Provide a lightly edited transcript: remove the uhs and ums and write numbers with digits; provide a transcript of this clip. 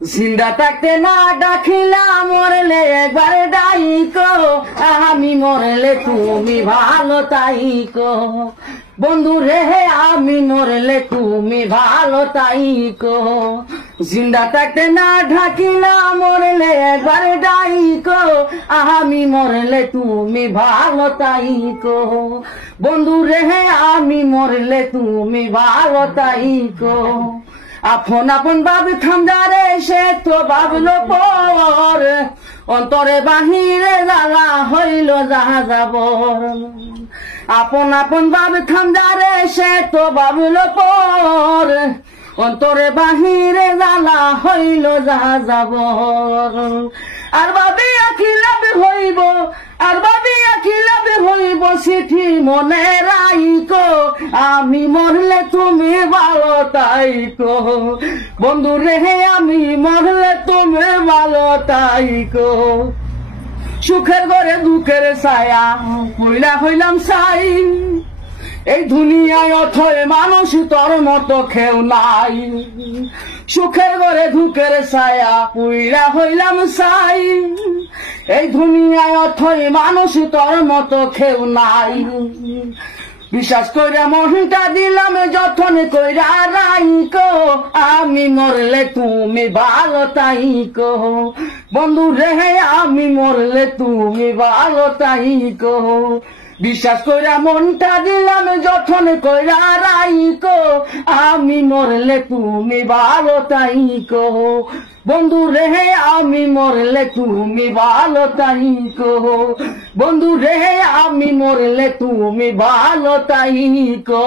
জিন্দা থাকতে না ডাকিলা মরলে একবার ডাইকো আমি মরলে তুমি ভালো তাইকো বন্ধু রে আমি মরলে তুমি ভালো তাইকো জিন্দা থাকতে না ঢাকিলা মরলে একবার ডাইকো আমি মরলে তুমি ভালো তাইকো বন্ধু রে আমি মরলে তুমি ভালো তাইকো আপন আপন ভাবে থামদারে সে তো ভাবলো পর অন্তরে বাহিরে জ্বালা হইল যাহা যাবর আপন আপন ভাবে থামদারে সে তো ভাবলো পর অন্তরে বাহিরে জ্বালা হইল যাহা যাবর আর ভাবে কি লাভ হইব আর ভাবে কি লাভ হইব চিঠি মনে রাইকো আমি মরলে তুমি ভালো তাইকো বন্ধু রে আমি মরলে তুমি ভালো তাইকো সুখের ঘরে দুঃখের ছায়া হইলা হইলাম সাই এই দুনিয়ায় অথয় মানুষ তোর মতো কেউ নাই সুখের ঘরে দুঃখের ছায়া পুইরা হইলাম সাই এই দুনিয়ায় অথয় মানুষ তোর মতো কেউ নাই বিশ্বাস কইরা মনটা দিলাম যতন কইরা রাইকো আমি মরলে তুমি ভালো তাইকো বন্ধু রে আমি মরলে তুমি ভালো তাইকো বিশ্বাস কইরা মনটা দিলাম যতন কইরা রাইকো আমি মরলে তুমি ভালো তাইকো বন্ধু রে আমি মরলে তুমি ভালো তাইকো বন্ধু রে আমি মরলে তুমি ভালো তাইকো।